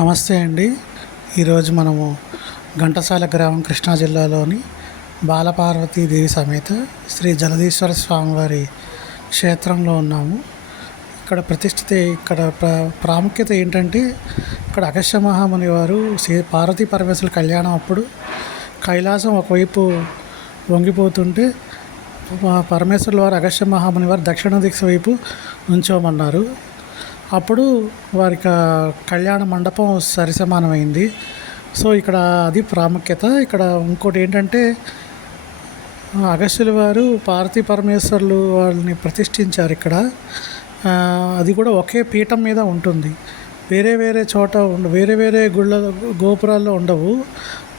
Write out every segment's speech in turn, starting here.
నమస్తే అండి. ఈరోజు మనము ఘంటసాల గ్రామం కృష్ణా జిల్లాలోని బాలపార్వతీదేవి సమేత శ్రీ జలదీశ్వర స్వామివారి క్షేత్రంలో ఉన్నాము. ఇక్కడ ప్రతిష్ఠిత ఇక్కడ ప్ర ప్రాముఖ్యత ఏంటంటే ఇక్కడ అగస్య మహాముని వారు శ్రీ పార్వతీ పరమేశ్వర కళ్యాణం అప్పుడు కైలాసం ఒకవైపు వంగిపోతుంటే పరమేశ్వరుల వారు అగస్య మహాముని వారు దక్షిణ దిశ వైపు ఉంచోమన్నారు అప్పుడు వారికి కళ్యాణ మండపం సరిసమానమైంది. సో ఇక్కడ అది ప్రాముఖ్యత. ఇక్కడ ఇంకోటి ఏంటంటే ఆ వారు పార్వతీ పరమేశ్వర్లు వాళ్ళని ప్రతిష్ఠించారు ఇక్కడ. అది కూడా ఒకే పీఠం మీద ఉంటుంది. వేరే వేరే చోట ఉండ వేరే వేరే గుళ్ళ గోపురాల్లో ఉండవు.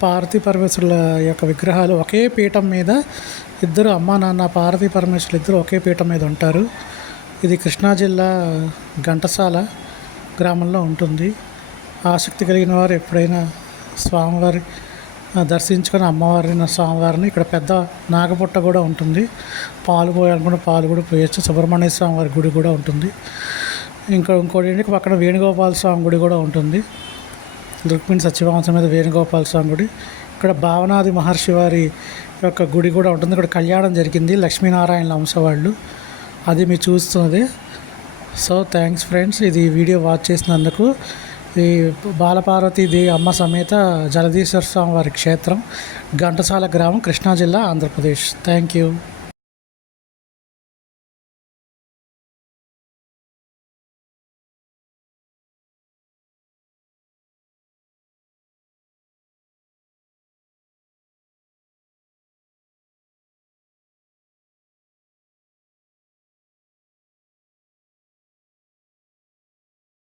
పార్వతీ పరమేశ్వరుల యొక్క విగ్రహాలు ఒకే పీఠం మీద ఇద్దరు అమ్మా నాన్న పార్వతీ పరమేశ్వరులు ఇద్దరు ఒకే పీఠం మీద ఉంటారు. ఇది కృష్ణా జిల్లా ఘంటసాల గ్రామంలో ఉంటుంది. ఆసక్తి కలిగిన వారు ఎప్పుడైనా స్వామివారి దర్శించుకొని అమ్మవారిని స్వామివారిని ఇక్కడ పెద్ద నాగపుట్ట కూడా ఉంటుంది. పాలు పోయాలనుకుంటే పాలు కూడా పోయొచ్చు. సుబ్రహ్మణ్య స్వామి వారి గుడి కూడా ఉంటుంది. ఇంకా ఇంకోటి ఏంటి? పక్కన వేణుగోపాల స్వామి గుడి కూడా ఉంటుంది. రుక్మిణి సత్యవాంశం మీద వేణుగోపాల స్వామి గుడి. ఇక్కడ భావనాది మహర్షి వారి యొక్క గుడి కూడా ఉంటుంది. ఇక్కడ కళ్యాణం జరిగింది. లక్ష్మీనారాయణ వంశ వాళ్ళు. అది మీరు చూస్తున్నది. సో థ్యాంక్స్ ఫ్రెండ్స్ ఇది వీడియో వాచ్ చేసినందుకు. ఈ బాలపార్వతీదేవి అమ్మ సమేత జలధీశ్వర స్వామి వారి క్షేత్రం ఘంటసాల గ్రామం కృష్ణా జిల్లా ఆంధ్రప్రదేశ్. Thank you